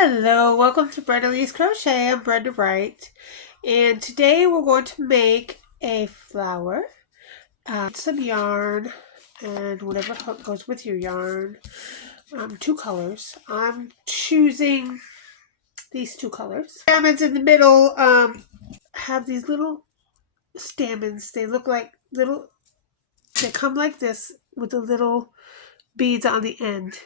Hello, welcome to Brenda Lee's Crochet. I'm Brenda Wright, and today we're going to make a flower. Some yarn and whatever hook goes with your yarn. Two colors. I'm choosing these two colors. Stamens in the middle have these little stamens. They look like little. They come like this with the little beads on the end.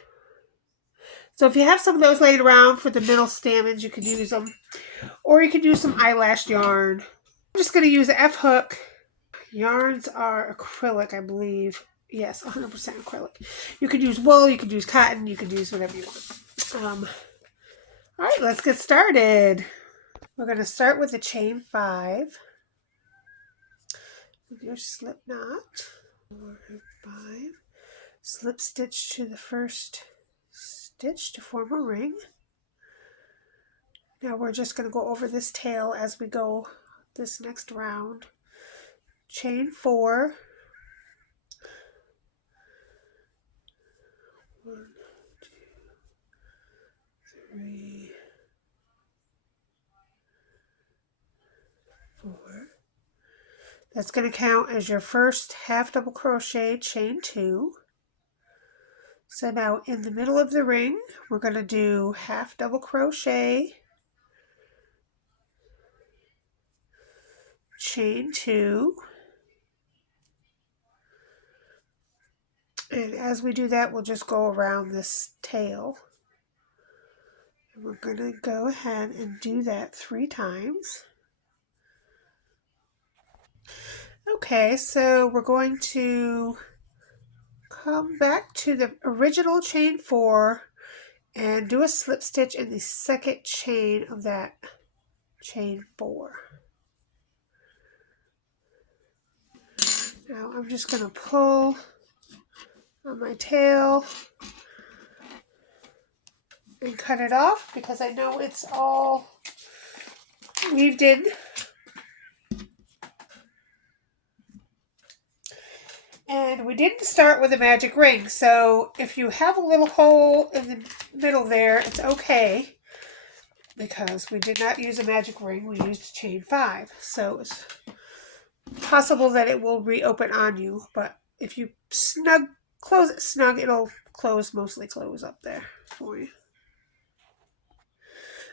So if you have some of those laying around for the middle stamens, you could use them. Or you could use some eyelash yarn. I'm just going to use an F hook. Yarns are acrylic, I believe. Yes, 100% acrylic. You could use wool, you could use cotton, you could use whatever you want. Alright, let's get started. We're going to start with the chain 5. With your slip knot. 4 and 5. Slip stitch to the first stitch to form a ring. Now we're just going to go over this tail as we go this next round. Chain 4. 1, 2, 3, 4. That's going to count as your first half double crochet, chain 2. So now in the middle of the ring, we're going to do half double crochet, chain 2. And as we do that, we'll just go around this tail. And we're going to go ahead and do that 3 times. Okay, so we're going to come back to the original chain 4 and do a slip stitch in the second chain of that chain 4. Now I'm just going to pull on my tail and cut it off because I know it's all weaved in. And we didn't start with a magic ring, so if you have a little hole in the middle there, it's okay because we did not use a magic ring, we used chain 5. So it's possible that it will reopen on you, but if you close it snug, it'll mostly close up there for you.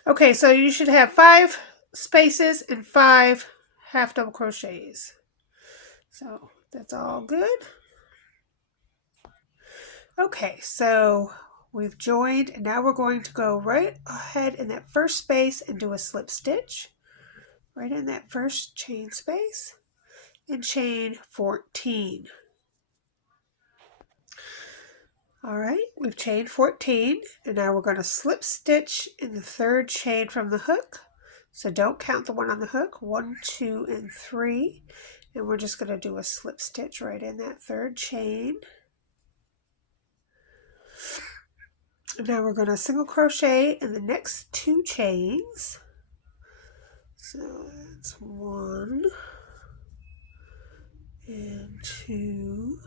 Okay, so you should have 5 spaces and 5 half double crochets. So that's all good. Okay, so we've joined, and now we're going to go right ahead in that first space and do a slip stitch right in that first chain space and chain 14. Alright, we've chained 14, and now we're going to slip stitch in the third chain from the hook. So don't count the one on the hook. 1, 2, and 3. And we're just going to do a slip stitch right in that third chain. And now we're going to single crochet in the next 2 chains. So that's 1 and 2.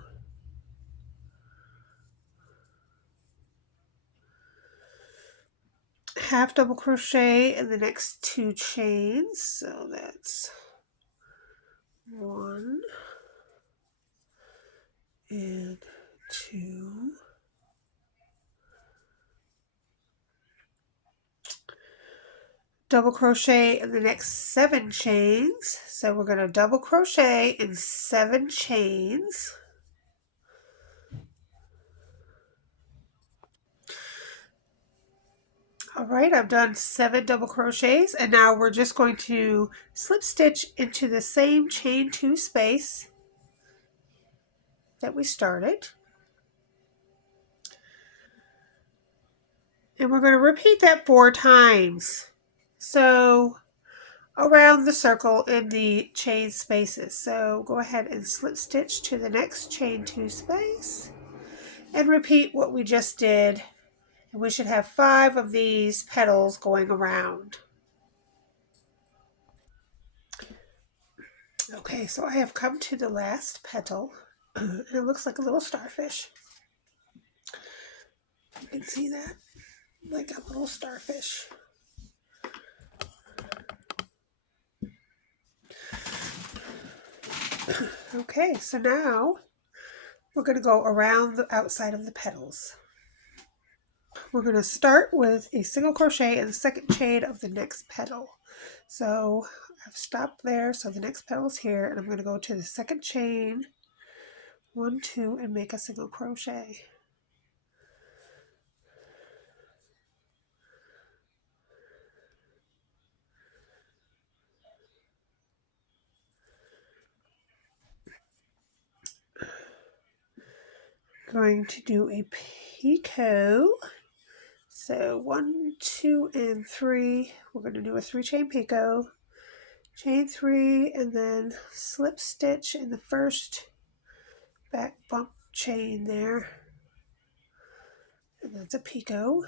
Half double crochet in the next 2 chains. So that's 1 and 2. Double crochet in the next 7 chains. So we're going to double crochet in 7 chains. Alright, I've done 7 double crochets, and now we're just going to slip stitch into the same chain 2 space that we started. And we're going to repeat that 4 times. So around the circle in the chain spaces. So go ahead and slip stitch to the next chain 2 space and repeat what we just did. And we should have 5 of these petals going around. Okay, so I have come to the last petal, and it looks like a little starfish. You can see that. like a little starfish. Okay, so now we're going to go around the outside of the petals. We're going to start with a single crochet in the second chain of the next petal. So I've stopped there, so the next petal is here, and I'm going to go to the second chain, 1, 2, and make a single crochet. Going to do a picot. So 1, 2, and 3. We're going to do a 3-chain picot, chain 3, and then slip stitch in the first back bump chain there, and that's a picot.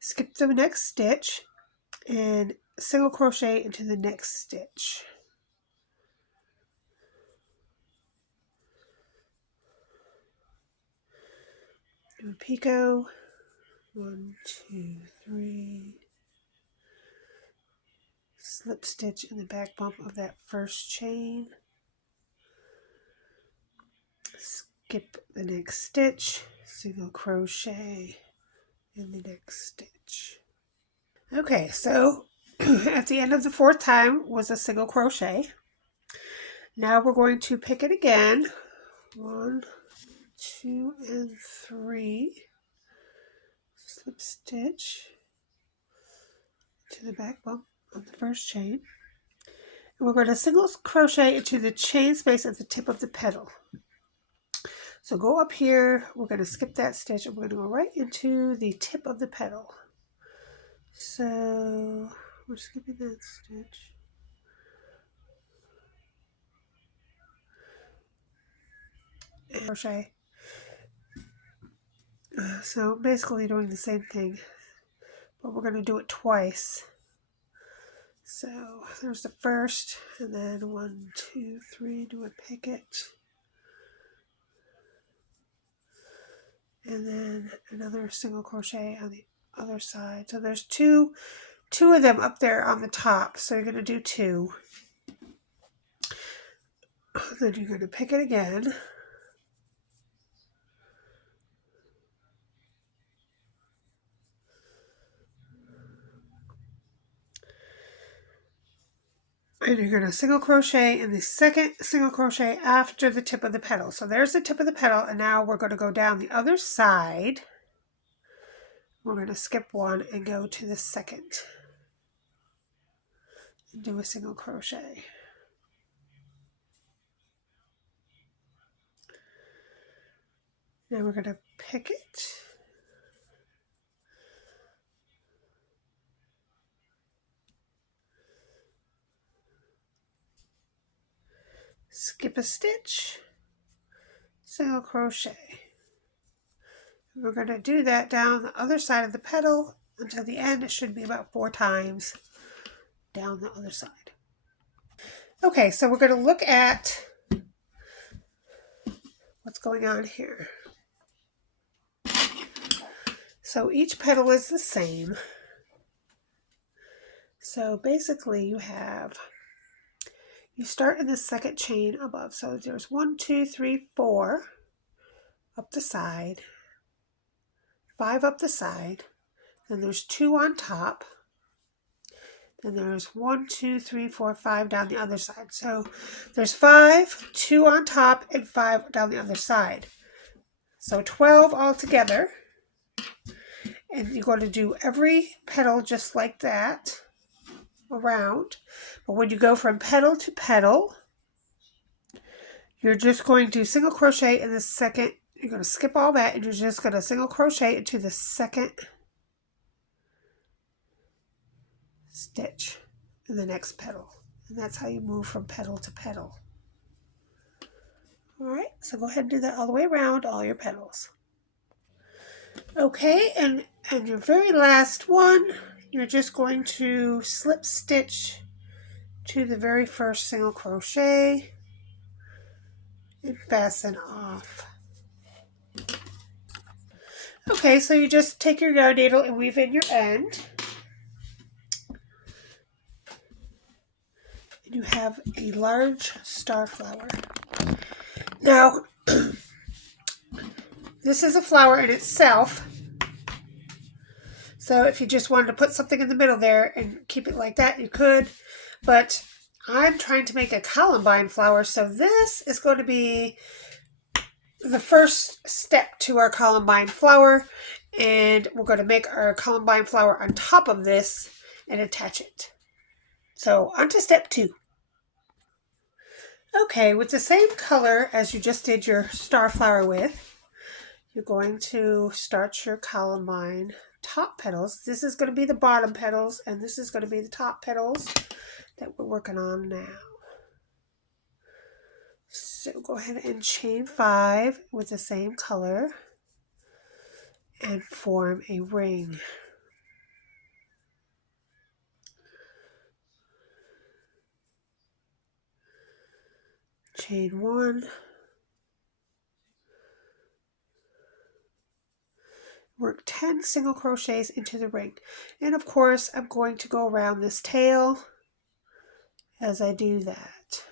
Skip the next stitch and single crochet into the next stitch. Do a picot, 1, 2, 3, slip stitch in the back bump of that first chain, skip the next stitch, single crochet in the next stitch. Okay, so at the end of the 4th time was a single crochet. Now we're going to pick it again, 1, 2, and 3, slip stitch to the back bump of the first chain. And we're going to single crochet into the chain space at the tip of the petal. So go up here, we're going to skip that stitch, and we're going to go right into the tip of the petal. So we're skipping that stitch. And crochet. So basically doing the same thing, but we're going to do it twice. So there's the first, and then 1, 2, 3, do a picot. And then another single crochet on the other side. So there's two of them up there on the top. So you're going to do 2. Then you're going to pick it again. And you're going to single crochet in the second single crochet after the tip of the petal. So there's the tip of the petal, and now we're going to go down the other side. We're going to skip 1 and go to the second and do a single crochet. Now we're going to pick it. Skip a stitch, single crochet. We're going to do that down the other side of the petal until the end. It should be about 4 times down the other side. Okay, so we're going to look at what's going on here. So each petal is the same. So basically you start in the second chain above. So there's 1, 2, 3, 4 up the side, 5 up the side, then there's 2 on top, then there's 1, 2, 3, 4, 5 down the other side. So there's 5, 2 on top, and 5 down the other side. So 12 altogether. And you're going to do every petal just like that around. But when you go from petal to petal, you're just going to single crochet in the second. You're going to skip all that, and you're just going to single crochet into the second stitch in the next petal. And that's how you move from petal to petal. All right, so go ahead and do that all the way around all your petals. Okay, and your very last one, you're just going to slip stitch to the very first single crochet and fasten off. Okay, so you just take your yarn needle and weave in your end. And you have a large star flower. Now, this is a flower in itself. So if you just wanted to put something in the middle there and keep it like that, you could. But I'm trying to make a Columbine flower, so this is going to be the first step to our Columbine flower. And we're going to make our Columbine flower on top of this and attach it. So on to step 2. Okay, with the same color as you just did your star flower with, you're going to start your Columbine top petals. This is going to be the bottom petals, and this is going to be the top petals that we're working on now. So go ahead and chain 5 with the same color and form a ring. Chain 1. Work 10 single crochets into the ring. And of course, I'm going to go around this tail as I do that.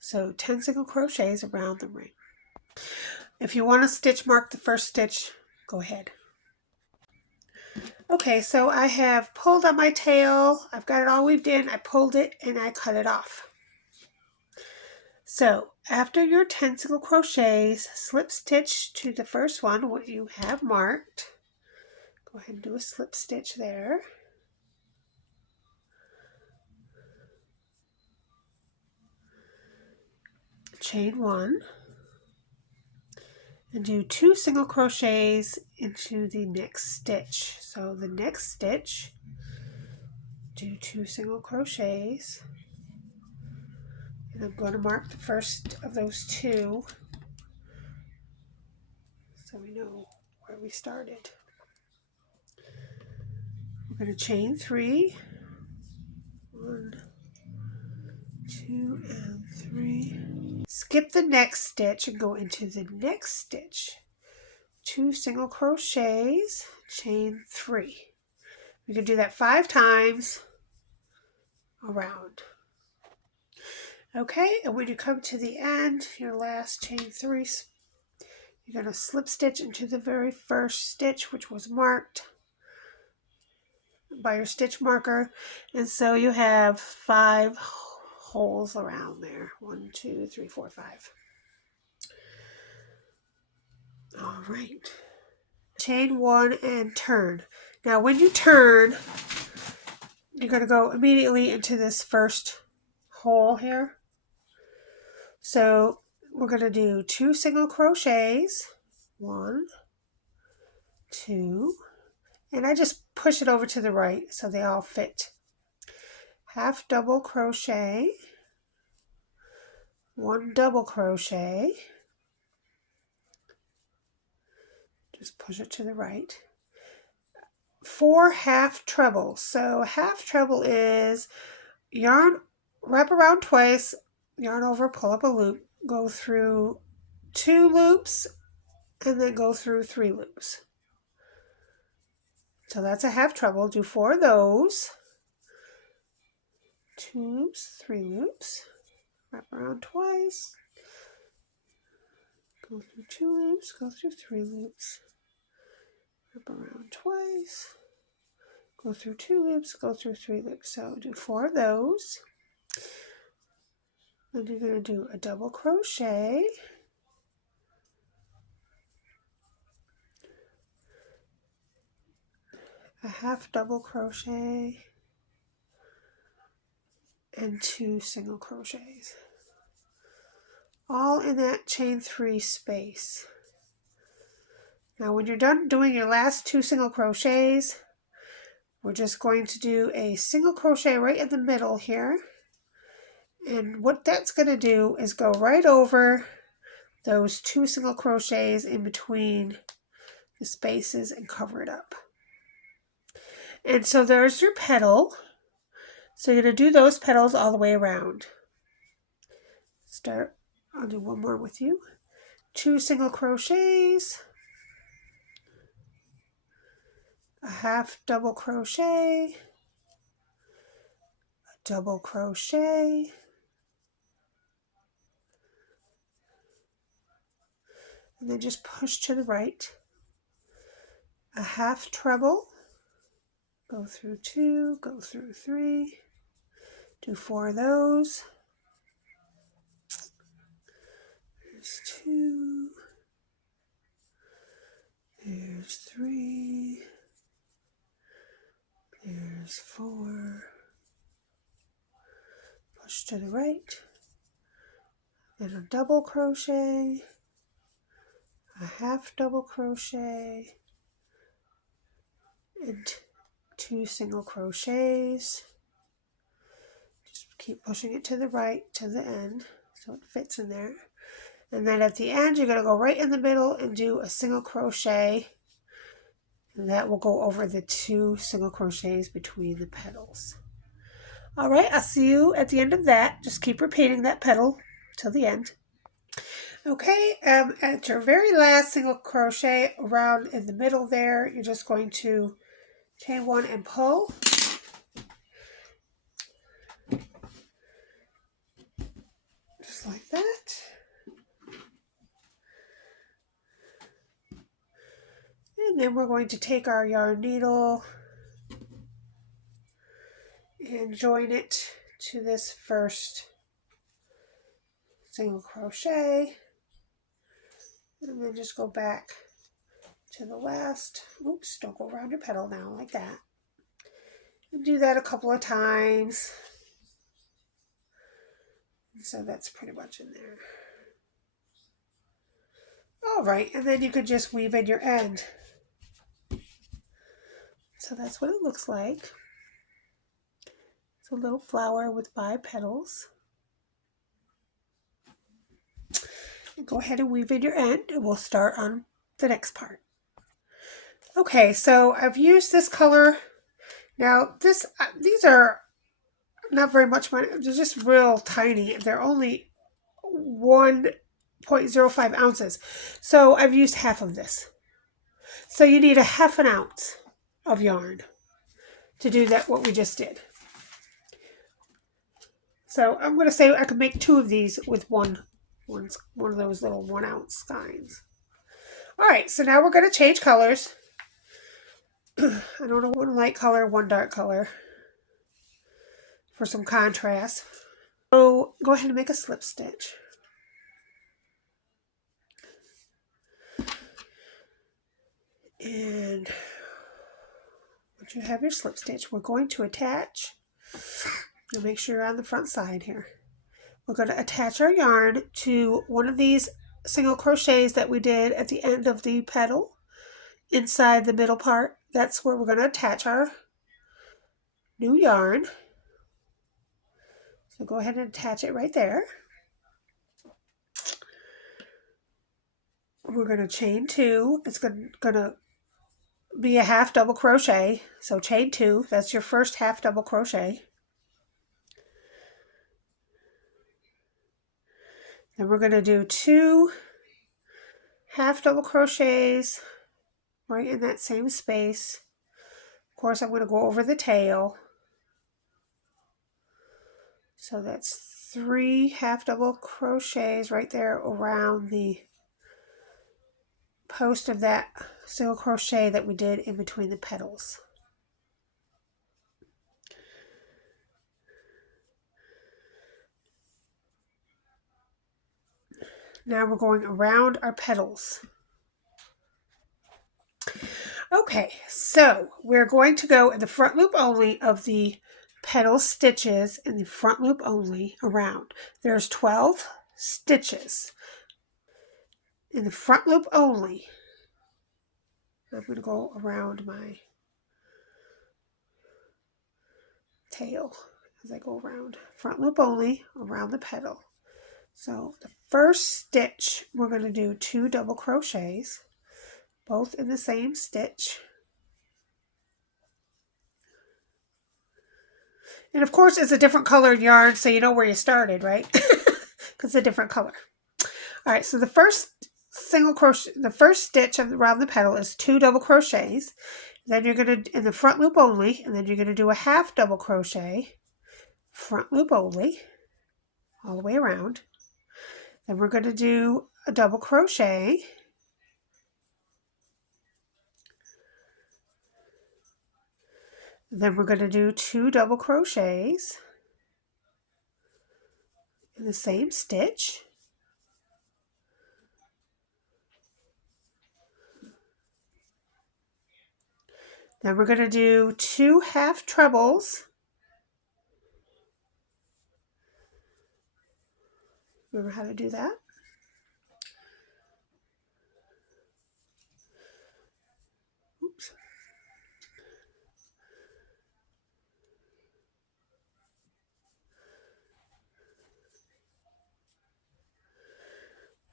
So 10 single crochets around the ring. If you want to stitch mark the first stitch, go ahead. Okay, so I have pulled on my tail. I've got it all weaved in. I pulled it and I cut it off. So after your 10 single crochets, slip stitch to the first one, what you have marked. Go ahead and do a slip stitch there. Chain 1 and do 2 single crochets into the next stitch. So the next stitch, do 2 single crochets, and I'm going to mark the first of those 2 so we know where we started. We're going to chain 3, 1, 2, and 3. Skip the next stitch and go into the next stitch. 2 single crochets, chain 3. We can do that 5 times around. Okay, and when you come to the end, your last chain 3, you're going to slip stitch into the very first stitch, which was marked by your stitch marker. And so you have 5 holes around there. 1, 2, 3, 4, 5. All right. Chain 1 and turn. Now when you turn, you're going to go immediately into this first hole here. So we're going to do 2 single crochets. 1, 2, and I just push it over to the right so they all fit. Half double crochet, 1 double crochet, just push it to the right. 4 half trebles. So half treble is yarn, wrap around twice, yarn over, pull up a loop, go through 2 loops, and then go through 3 loops. So that's a half treble. Do 4 of those. 2 loops, 3 loops, wrap around twice, go through 2 loops, go through 3 loops, wrap around twice, go through 2 loops, go through 3 loops. So do 4 of those. Then you're going to do a double crochet, a half double crochet, and 2 single crochets, all in that chain 3 space. Now when you're done doing your last 2 single crochets, we're just going to do a single crochet right in the middle here, and what that's going to do is go right over those 2 single crochets in between the spaces and cover it up. And so there's your petal. So you're going to do those petals all the way around. I'll do one more with you. 2 single crochets, a half double crochet, a double crochet, and then just push to the right, a half treble, go through 2, go through 3, do 4 of those. There's 2, there's 3, there's 4, push to the right, then a double crochet, a half double crochet, and 2 single crochets. Just keep pushing it to the right to the end so it fits in there. And then at the end, you're going to go right in the middle and do a single crochet. And that will go over the 2 single crochets between the petals. All right, I'll see you at the end of that. Just keep repeating that petal till the end. Okay, at your very last single crochet around in the middle there, you're just going to chain 1 and pull. Just like that. And then we're going to take our yarn needle and join it to this first single crochet. And then just go back to the last. Oops, don't go around your petal now like that. And do that a couple of times. So that's pretty much in there. All right, and then you could just weave in your end. So that's what it looks like. It's a little flower with 5 petals. And go ahead and weave in your end, and we'll start on the next part. Okay, so I've used this color. Now, these are not very much money. They're just real tiny. They're only 1.05 ounces. So I've used half of this. So you need a half an ounce of yarn to do that, what we just did. So I'm going to say I could make 2 of these with one of those little 1 ounce skeins. All right, so now we're going to change colors. I don't know, one light color, one dark color for some contrast. So go ahead and make a slip stitch. And once you have your slip stitch, we're going to attach. You'll make sure you're on the front side here. We're going to attach our yarn to one of these single crochets that we did at the end of the petal inside the middle part. That's where we're going to attach our new yarn. So go ahead and attach it right there. We're going to chain 2. It's going to be a half double crochet. So chain 2, that's your first half double crochet. Then we're going to do 2 half double crochets right in that same space. Of course, I'm going to go over the tail. So that's 3 half double crochets right there around the post of that single crochet that we did in between the petals. Now we're going around our petals. Okay, so we're going to go in the front loop only of the petal stitches, in the front loop only around. There's 12 stitches in the front loop only. I'm going to go around my tail as I go around. Front loop only around the petal. So the first stitch, we're going to do 2 double crochets, both in the same stitch. And of course, it's a different colored yarn, so you know where you started, right? Because it's a different color. All right, so the first single crochet, the first stitch around the petal is 2 double crochets. Then you're going to, in the front loop only, and then you're going to do a half double crochet, front loop only, all the way around. Then we're going to do a double crochet. Then we're going to do 2 double crochets in the same stitch. Then we're going to do 2 half trebles. Remember how to do that? Oops.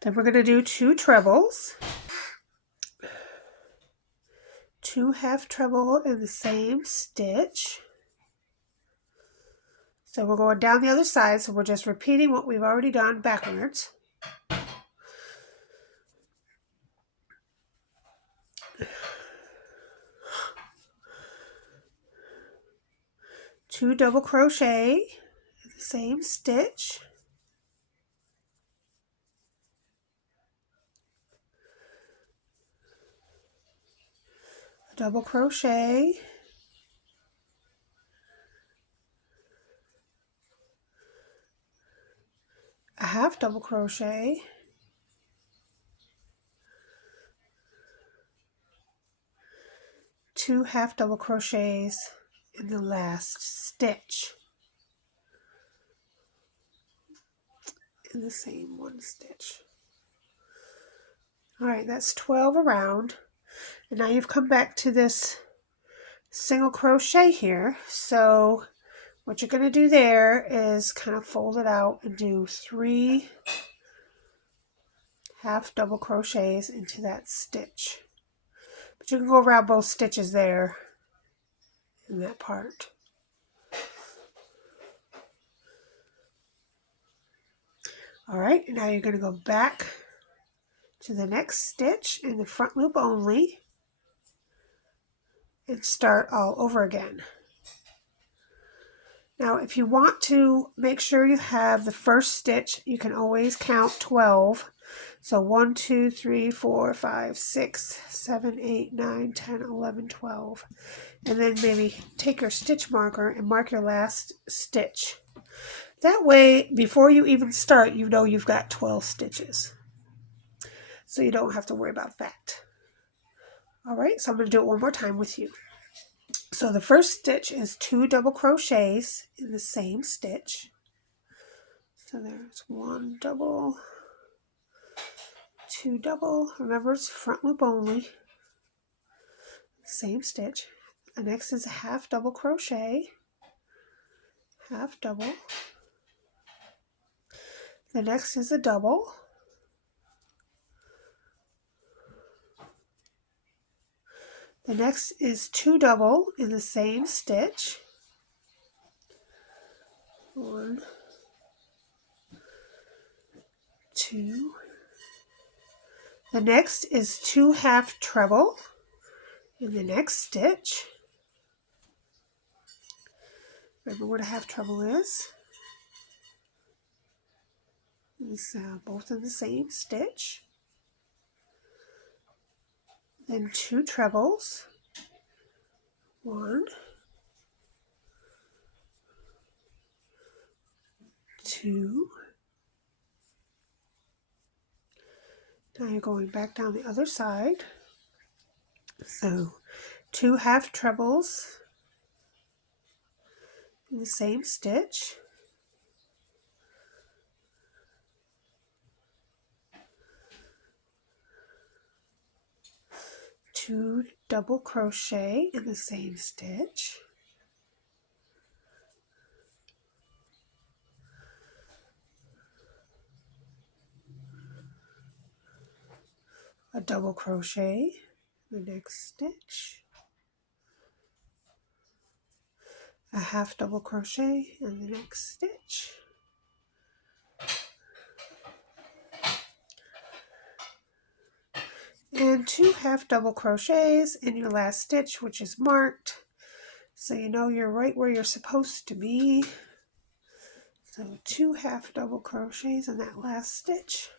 Then we're going to do 2 trebles. 2 half treble in the same stitch. So we're going down the other side, so we're just repeating what we've already done backwards. Two double crochet in the same stitch. A double crochet. A half double crochet. Two half double crochets in the last stitch. In the same one stitch. Alright, that's 12 around. And now you've come back to this single crochet here. So what you're going to do there is kind of fold it out and do 3 half double crochets into that stitch. But you can go around both stitches there in that part. Alright, now you're going to go back to the next stitch in the front loop only and start all over again. Now if you want to make sure you have the first stitch, you can always count 12. So 1, 2, 3, 4, 5, 6, 7, 8, 9, 10, 11, 12. And then maybe take your stitch marker and mark your last stitch. That way, before you even start, you know you've got 12 stitches. So you don't have to worry about that. Alright, so I'm going to do it one more time with you. So the first stitch is 2 double crochets in the same stitch. So there's 1 double, 2 double. Remember, it's front loop only. Same stitch. The next is a half double crochet. Half double. The next is a double. The next is 2 double in the same stitch. 1, 2. The next is 2 half treble in the next stitch. Remember what a half treble is? It's both in the same stitch. Then 2 trebles. 1, 2. Now you're going back down the other side. So 2 half trebles in the same stitch. 2 double crochet in the same stitch. A double crochet in the next stitch. A half double crochet in the next stitch. and 2 half double crochets in your last stitch, which is marked, so you know you're right where you're supposed to be. So 2 half double crochets in that last stitch,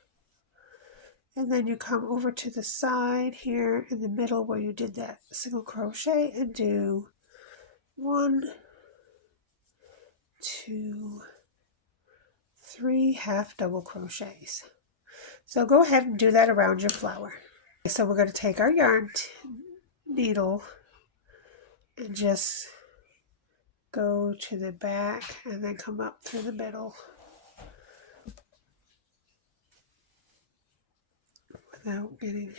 and then you come over to the side here in the middle where you did that single crochet and do 1, 2, 3 half double crochets. So go ahead and do that around your flower. So we're going to take our yarn needle and just go to the back and then come up through the middle without getting...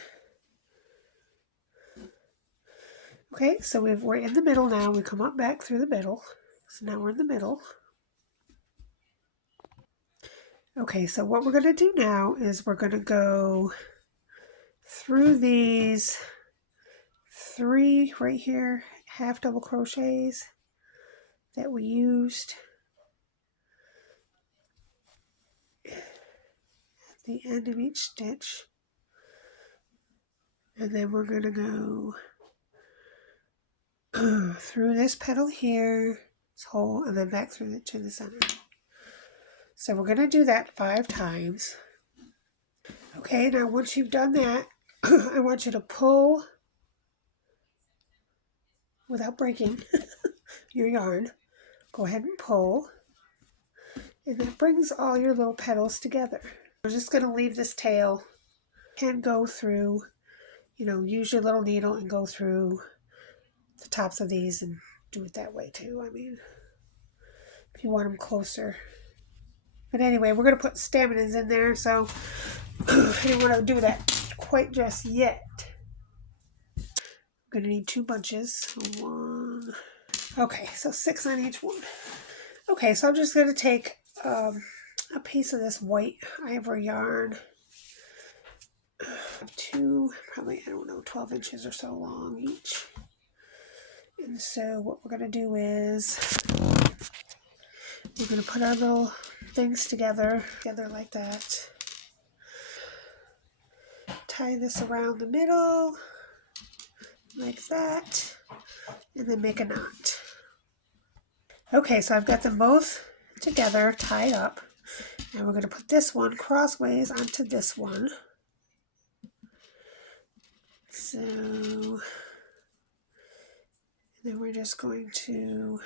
Okay, so we're in the middle now. We come up back through the middle. So now we're in the middle. Okay, so what we're going to do now is we're going to go through these 3 right here, half double crochets that we used at the end of each stitch. And then we're going to go through this petal here, this hole, and then back through it to the center. So we're going to do that 5 times. Okay, now once you've done that, I want you to pull without breaking your yarn. Go ahead and pull, and that brings all your little petals together. We're just going to leave this tail. You can go through, use your little needle and go through the tops of these and do it that way too. I mean, if you want them closer. But anyway, we're going to put staminas in there, so I didn't want to do that quite just yet. I'm going to need 2 bunches. 1. Okay, so 6 on each one. Okay, so I'm just going to take a piece of this white ivory yarn. 2, probably, 12 inches or so long each. And so what we're going to do is we're going to put our little things together like that. Tie this around the middle like that, and then make a knot. Okay, so I've got them both together, tied up. Now we're going to put this one crossways onto this one. So then we're just going to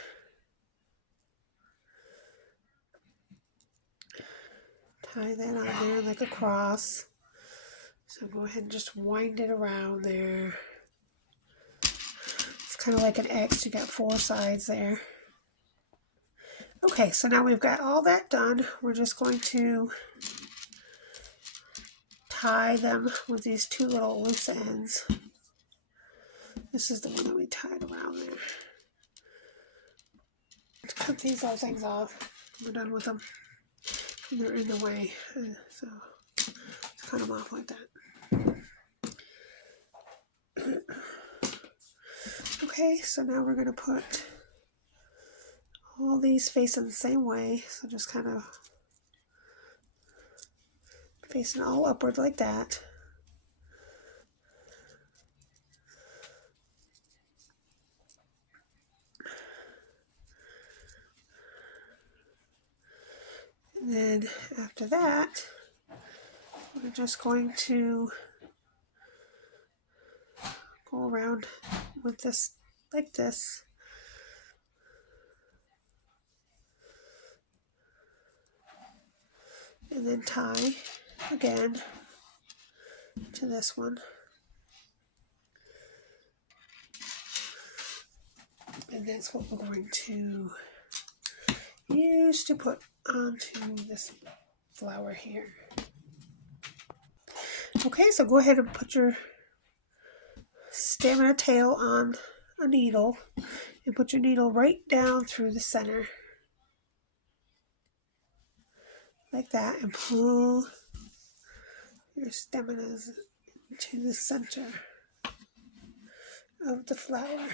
tie that on there like a cross. So go ahead and just wind it around there. It's kind of like an X. You got 4 sides there. Okay, so now we've got all that done. We're just going to tie them with these 2 little loose ends. This is the one that we tied around there. Let's cut these little things off. We're done with them. They're in the way, so let's cut them off like that. Okay, so now we're going to put all these facing the same way, so just kind of facing all upward like that. And then after that, we're just going to go around with this like this. And then tie again to this one. And that's what we're going to use to put onto this flower here. Okay, so go ahead and put your stamina tail on a needle and put your needle right down through the center like that, and pull your staminas into the center of the flower.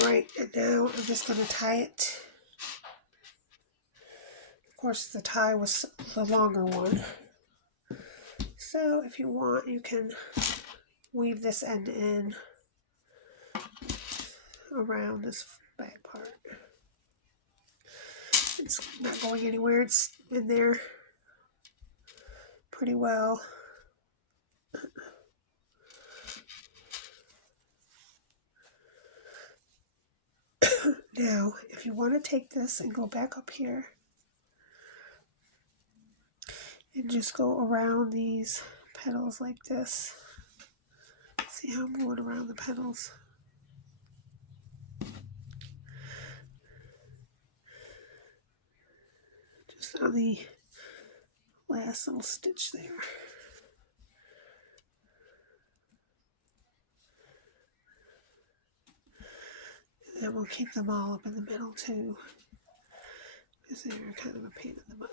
Alright, and now I'm just going to tie it. Of course, the tie was the longer one. So if you want, you can weave this end in around this back part. It's not going anywhere. It's in there pretty well. Now, if you want to take this and go back up here and just go around these petals like this. See how I'm going around the petals? Just on the last little stitch there. And then we'll keep them all up in the middle too, because they're kind of a pain in the butt.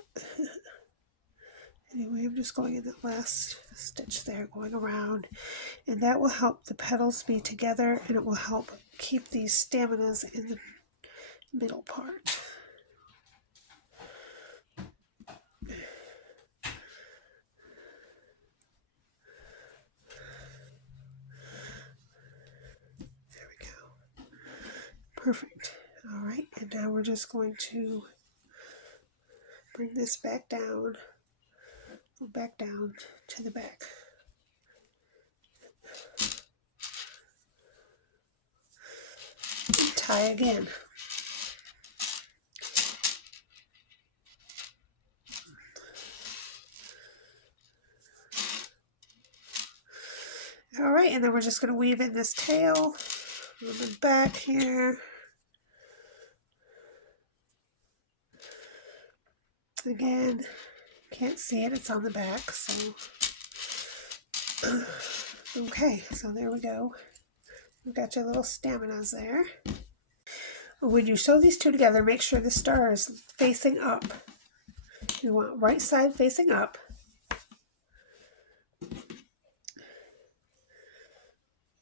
Anyway, I'm just going in that last stitch there, going around, and that will help the petals be together, and it will help keep these stamenas in the middle part. There we go. Perfect. All right, and now we're just going to bring this back down, go back down to the back. And tie again. All right, and then we're just going to weave in this tail on the back here. Again, can't see it, it's on the back, so okay, so there we go. You've got your little stamenas there. When you sew these two together, make sure the star is facing up. You want right side facing up.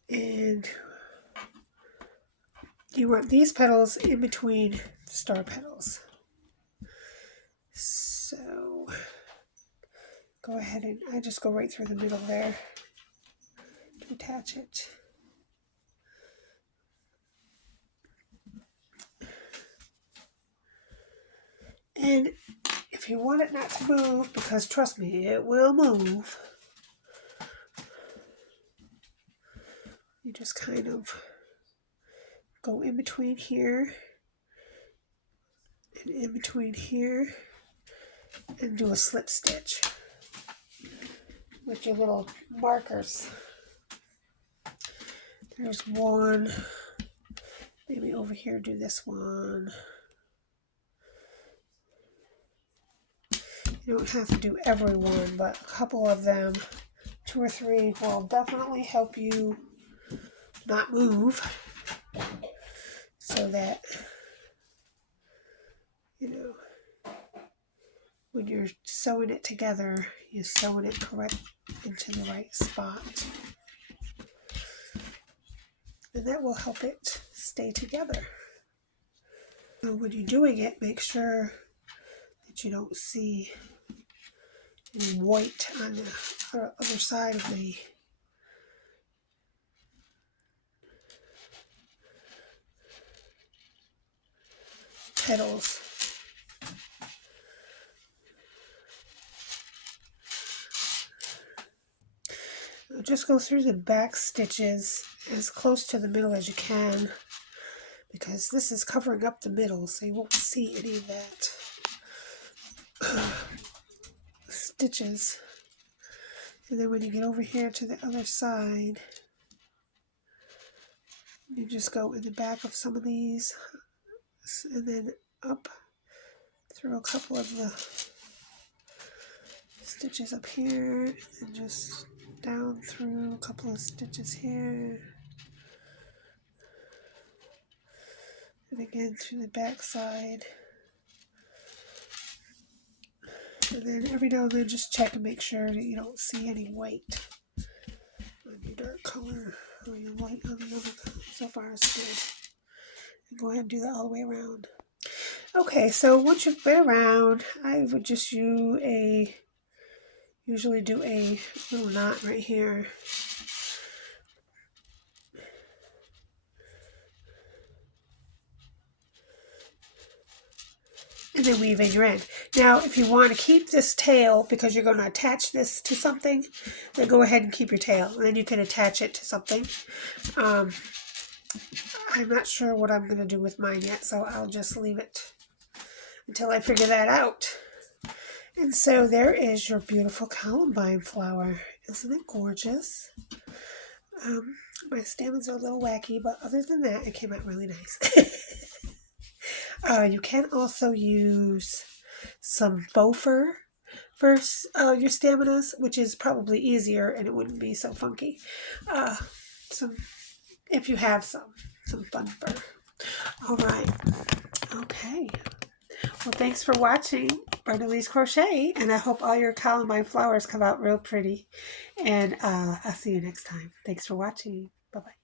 And you want these petals in between the star petals. So go ahead and I just go right through the middle there to attach it. And if you want it not to move, because trust me, it will move, you just kind of go in between here and in between here and do a slip stitch with your little markers. There's one, maybe over here do this one. You don't have to do every one, but a couple of them, 2 or 3, will definitely help you not move, so that, you know, when you're sewing it together, you're sewing it correct into the right spot. And that will help it stay together. So when you're doing it, make sure that you don't see any white on the other side of the petals. Just go through the back stitches as close to the middle as you can, because this is covering up the middle, so you won't see any of that stitches. And then when you get over here to the other side, you just go in the back of some of these and then up through a couple of the stitches up here and just down through a couple of stitches here, and again through the back side. And then every now and then just check and make sure that you don't see any white on your dark color or your white on the other color. So far it's good. Go ahead and do that all the way around. Okay, so once you've been around, I would just usually do a little knot right here. And then weave in your end. Now, if you want to keep this tail because you're going to attach this to something, then go ahead and keep your tail. And then you can attach it to something. I'm not sure what I'm going to do with mine yet, so I'll just leave it until I figure that out. And so there is your beautiful Columbine flower. Isn't it gorgeous? My stamens are a little wacky, but other than that, it came out really nice. You can also use some faux fur for your staminas, which is probably easier and it wouldn't be so funky. If you have some fun fur. All right. Okay. Well, thanks for watching Brenda Lee's Crochet, and I hope all your Columbine flowers come out real pretty. And I'll see you next time. Thanks for watching. Bye-bye.